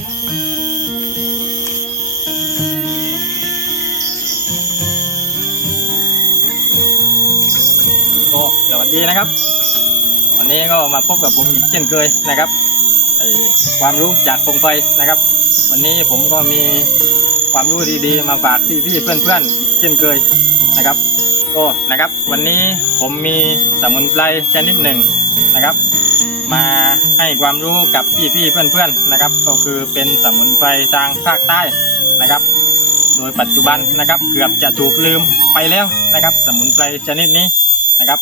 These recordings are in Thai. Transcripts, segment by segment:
ก็สวัสดีนะครับ วันนี้ก็มาพบกับผมอีกเช่นเคยนะครับไอความรู้จากพงไฟนะครับ วันนี้ผมก็มีความรู้ดีๆ มาฝากพี่ๆเพื่อนๆอีกเช่นเคยนะครับ ก็นะครับ วันนี้ผมมีสมุนไพรชนิดหนึ่งนะครับ มาให้ความรู้กับพี่ๆเพื่อนๆนะครับ ก็คือเป็นสมุนไพรทางภาคใต้นะครับ โดยปัจจุบันนะครับ เกือบจะถูกลืมไปแล้วนะครับ สมุนไพรชนิดนี้นะครับ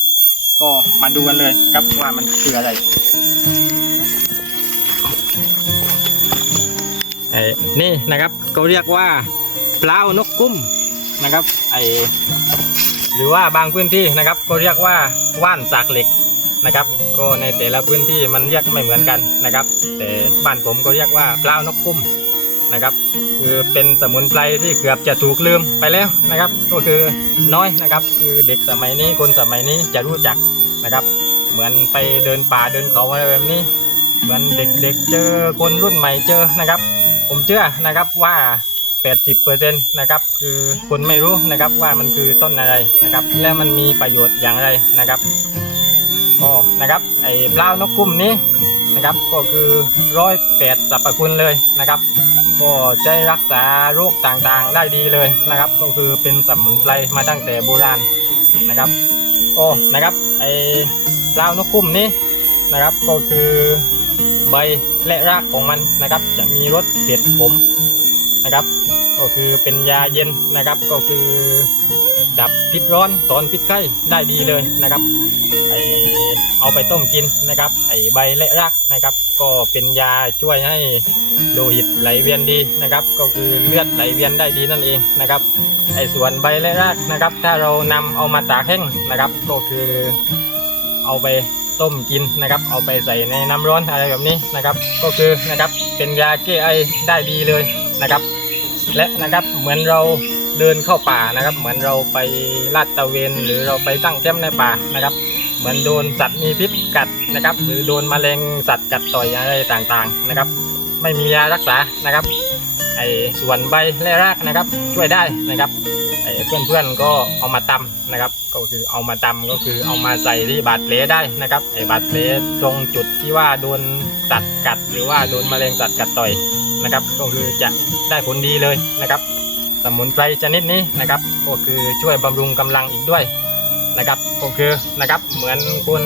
ก็มาดูกันเลยครับว่ามันคืออะไรไอ้นี่นะครับเขาเรียกว่าปลาวนกกุ้มนะครับไอหรือว่าบางพื้นที่นะครับก็เรียกว่าว่านสากเหล็กนะครับ ก็ในแต่ละพื้นที่มันเรียกไม่เหมือนกันนะครับ แต่บ้านผมก็เรียกว่าปลานกกุ้มนะครับ คือเป็นสมุนไพรที่เกือบจะถูกลืมไปแล้วนะครับ ก็คือน้อยนะครับ คือเด็กสมัยนี้คนสมัยนี้จะรู้จักนะครับ เหมือนไปเดินป่าเดินเขาอะไรแบบนี้ เหมือนเด็กๆเจอคนรุ่นใหม่เจอนะครับ ผมเชื่อนะครับว่า 80%นะครับคือคนไม่รู้นะครับว่ามันคือต้นอะไรนะครับ และมันมีประโยชน์อย่างไรนะครับ ก็นะครับไอ้ปลานกกุ้มนี้นะครับก็คือร้อยแปดสรรพคุณเลยนะครับก็ใช้รักษาโรคต่างๆได้ดีเลยนะครับ ก็คือเป็นสมุนไพรมาตั้งแต่โบราณนะครับก็นะครับไอ้ปลานกกุ้มนี้นะครับก็คือใบและรากของมันนะครับ จะมีรสเผ็ดขมนะครับ ก็คือเป็นยาเย็นนะครับ ก็คือดับพิษร้อนถอนพิษไข้ได้ดีเลยนะครับไอ เอาไปต้มกินนะครับ ไอใบและรากนะครับ ก็เป็นยาช่วยให้โลหิตไหลเวียนดีนะครับ ก็คือเลือดไหลเวียนได้ดีนั่นเองนะครับ ไอส่วนใบและรากนะครับ ถ้าเรานำเอามาตากแห้งนะครับ ก็คือเอาไปต้มกินนะครับ เอาไปใส่ในน้ำร้อนอะไรแบบนี้นะครับ ก็คือนะครับเป็นยาแก้ไอได้ดีเลยนะครับ และนะครับเหมือนเราเดินเข้าป่านะครับ เหมือนเราไปลาดตะเวนหรือเราไปตั้งแคมป์ในป่านะครับ มือนโดนสัตว์มีพิษกัดนะครับ หรือโดนแมลงสัตว์กัดต่อยอะไรต่างๆนะครับ ไม่มียารักษานะครับไอ้ส่วนใบและรากนะครับ ช่วยได้นะครับไอ้เพื่อนๆก็เอามาตำนะครับ ก็คือเอามาตำก็คือเอามาใส่ที่บาดแผลได้นะครับไอ้บาดแผลตรงจุดที่ว่าโดนสัตว์กัด หรือว่าโดนแมลงสัตว์กัดต่อยนะครับ ก็คือจะได้ผลดีเลยนะครับ สมุนไพรชนิดนี้นะครับ ก็คือช่วยบำรุงกำลังอีกด้วย นะครับก็คือนะครับเหมือนคน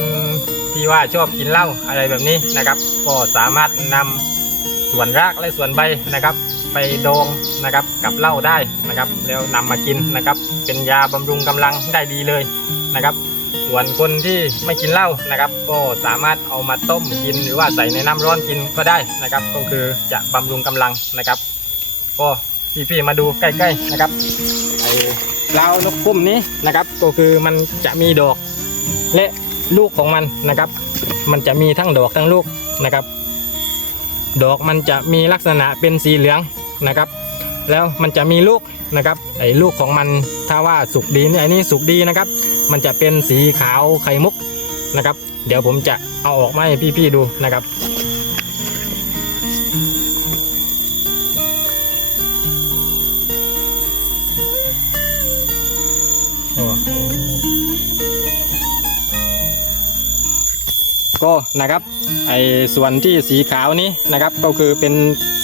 ที่ว่าชอบกินเหล้าอะไรแบบนี้นะครับ ก็สามารถนำส่วนรากและส่วนใบนะครับ ไปดองนะครับกับเหล้าได้นะครับ แล้วนำมากินนะครับ เป็นยาบำรุงกำลังได้ดีเลยนะครับ ส่วนคนที่ไม่กินเหล้านะครับ ก็สามารถเอามาต้มกินหรือว่าใส่ในน้ำร้อนกินก็ได้นะครับ ก็คือจะบำรุงกำลังนะครับ ก็พี่ๆมาดูใกล้ๆนะครับไอ ลาวนกกุ้มนี้นะครับ ก็คือมันจะมีดอกและลูกของมันนะครับ มันจะมีทั้งดอกทั้งลูกนะครับ ดอกมันจะมีลักษณะเป็นสีเหลืองนะครับ แล้วมันจะมีลูกนะครับไอ้ลูกของมันถ้าว่าสุกดีเนี่ยอันนี้สุกดีนะครับ มันจะเป็นสีขาวไข่มุกนะครับ เดี๋ยวผมจะเอาออกมาให้พี่ๆดูนะครับ ก็นะครับ ไอส่วนที่สีขาวนี้นะครับก็คือเป็น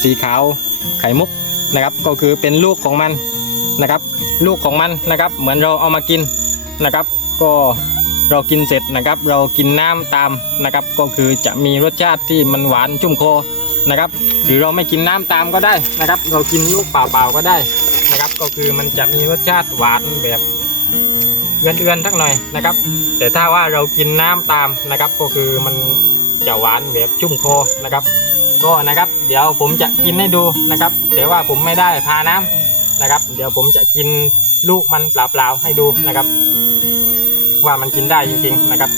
สีขาวไข่มุกนะครับ ก็คือเป็นลูกของมันนะครับ ลูกของมันนะครับ เหมือนเราเอามากินนะครับ ก็เรากินเสร็จนะครับ เรากินน้ำตามนะครับ ก็คือจะมีรสชาติที่มันหวานชุ่มคอนะครับ หรือเราไม่กินน้ำตามก็ได้นะครับ เรากินลูกเปล่าๆก็ได้นะครับ ก็คือมันจะมีรสชาติหวานแบบ เอือนๆทักหน่อยนะครับ แต่ถ้าว่าเรากินน้ำตามนะครับ ก็คือมันจะหวานแบบชุ่มคอนะครับ ก็นะครับเดี๋ยวผมจะกินให้ดูนะครับ แต่ว่าผมไม่ได้พาน้ำนะครับ เดี๋ยวผมจะกินลูกมันเปล่าๆให้ดูนะครับ ว่ามันกินได้จริง ๆนะครับ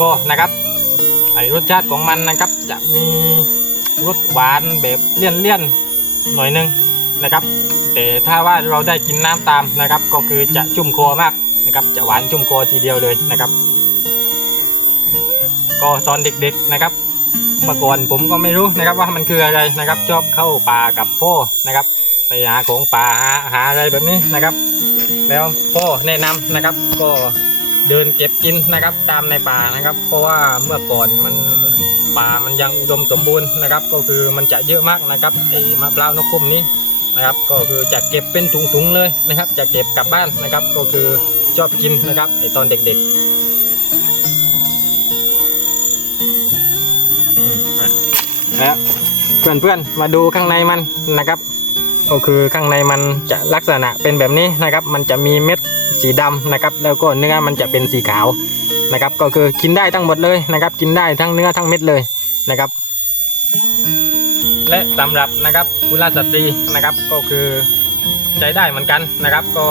ก็นะครับไอรสชาติของมันนะครับจะมีรสหวานแบบเลี่ยนๆหน่อยนึงนะครับ แต่ถ้าว่าเราได้กินน้ำตามนะครับ ก็คือจะชุ่มคอมากนะครับ จะหวานชุ่มคอทีเดียวเลยนะครับ ก็ตอนเด็กๆนะครับ เมื่อก่อนผมก็ไม่รู้นะครับว่ามันคืออะไรนะครับ ชอบเข้าป่ากับพ่อนะครับ ไปหาของป่าหาหาอะไรแบบนี้นะครับ แล้วพ่อแนะนำนะครับก็ เดินเก็บกินนะครับ ตามในป่านะครับ เพราะว่าเมื่อก่อนมันป่ามันยังอุดมสมบูรณ์นะครับ ก็คือมันจะเยอะมากนะครับไอ้มะพร้าวนกคุ้มนี้นะครับ ก็คือจะเก็บเป็นถุงๆเลยนะครับ จะเก็บกลับบ้านนะครับ ก็คือชอบกินนะครับไอ้ตอนเด็กๆอืมอะแล้วเพื่อนๆมาดูข้างในมันนะครับ ก็คือข้างในมันจะลักษณะเป็นแบบนี้นะครับ มันจะมีเม็ด สีดำนะครับ แล้วก็เนื้อมันจะเป็นสีขาวนะครับ ก็คือกินได้ทั้งหมดเลยนะครับ กินได้ทั้งเนื้อทั้งเม็ดเลยนะครับ และสำหรับนะครับกุลสตรีนะครับก็คือใช้ได้เหมือนกันนะครับก็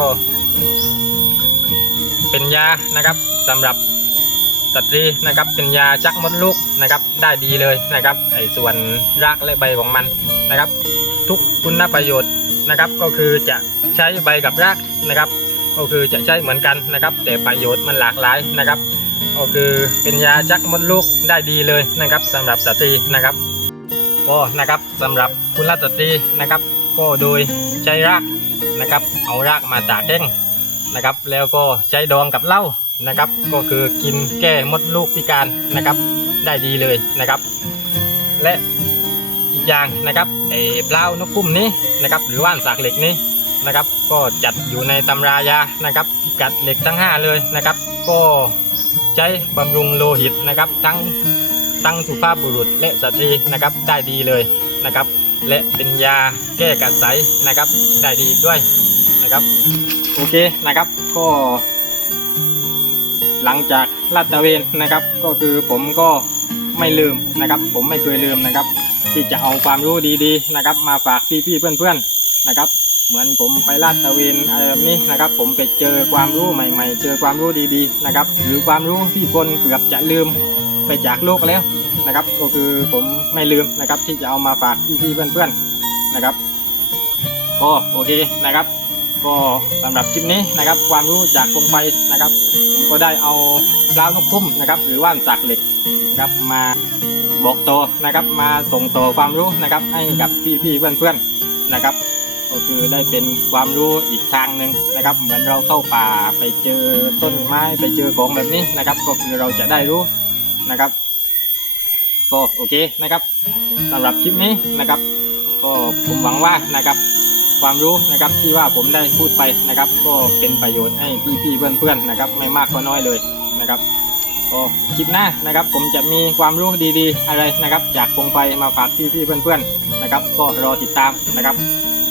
เป็นยานะครับสำหรับสตรีนะครับเป็นยาจักมดลูกนะครับได้ดีเลยนะครับไอ้ส่วนรากและใบของมันนะครับ ทุกคุณประโยชน์นะครับ ก็คือจะใช้ใบกับรากนะครับ ก็คือจะใช้เหมือนกันนะครับ แต่ประโยชน์มันหลากหลายนะครับ ก็คือเป็นยาจักมดลูกได้ดีเลยนะครับสำหรับสตรีนะครับก็นะครับสำหรับคุณรัตสตรีนะครับ ก็โดยใช้รากนะครับ เอารากมาตากแห้งนะครับ แล้วก็ใช้ดองกับเหล้านะครับ ก็คือกินแก้มดลูกพิการนะครับ ได้ดีเลยนะครับ และอีกอย่างนะครับไอ้เปล้านกคุ้มนี้นะครับ หรือว่านสากเหล็กนี้ นะครับ ก็จัดอยู่ในตำรายานะครับพิกัดเหล็กทั้ง 5 เลยนะครับ ก็ใช้บำรุงโลหิตนะครับ ทั้งทั้งสุภาพบุรุษและสตรีนะครับได้ดีเลยนะครับ และเป็นยาแก้กัดไสนะครับได้ดีด้วยนะครับโอเคนะครับก็ หลังจากลาดตะเวนนะครับ ก็คือผมก็ไม่ลืมนะครับ ผมไม่เคยลืมนะครับ ที่จะเอาความรู้ดีๆนะครับ มาฝากพี่ๆเพื่อนๆนะครับ เหมือนผมไปลาดตระเวนอะไรแบบนี้นะครับ ผมไปเจอความรู้ใหม่ ๆ เจอความรู้ดีๆนะครับ หรือความรู้ที่คนเกือบจะลืมไปจากโลกแล้วนะครับ ก็คือผมไม่ลืมนะครับ ที่จะเอามาฝากพี่ๆเพื่อนๆนะครับก็โอเคนะครับ ก็สำหรับคลิปนี้นะครับ ความรู้จากผมไปนะครับ ผมก็ได้เอาปล้าวนกคุ้มนะครับ หรือว่านสักเหล็กนะครับมาบอกต่อนะครับ มาส่งต่อความรู้นะครับ ให้กับพี่ๆเพื่อนๆนะครับ ก็คือได้เป็นความรู้อีกทางหนึ่งนะครับ เหมือนเราเข้าป่าไปเจอต้นไม้ไปเจอของแบบนี้นะครับ ก็คือเราจะได้รู้นะครับก็โอเคนะครับสำหรับคลิปนี้นะครับ ก็ผมหวังว่านะครับ ความรู้นะครับที่ว่าผมได้พูดไปนะครับ ก็เป็นประโยชน์ให้พี่ๆเพื่อนๆนะครับ ไม่มากก็น้อยเลยนะครับก็คลิปหน้านะครับ ผมจะมีความรู้ดีๆ อะไรนะครับ จากคงไปมาฝากพี่ๆเพื่อนๆนะครับ ก็รอติดตามนะครับ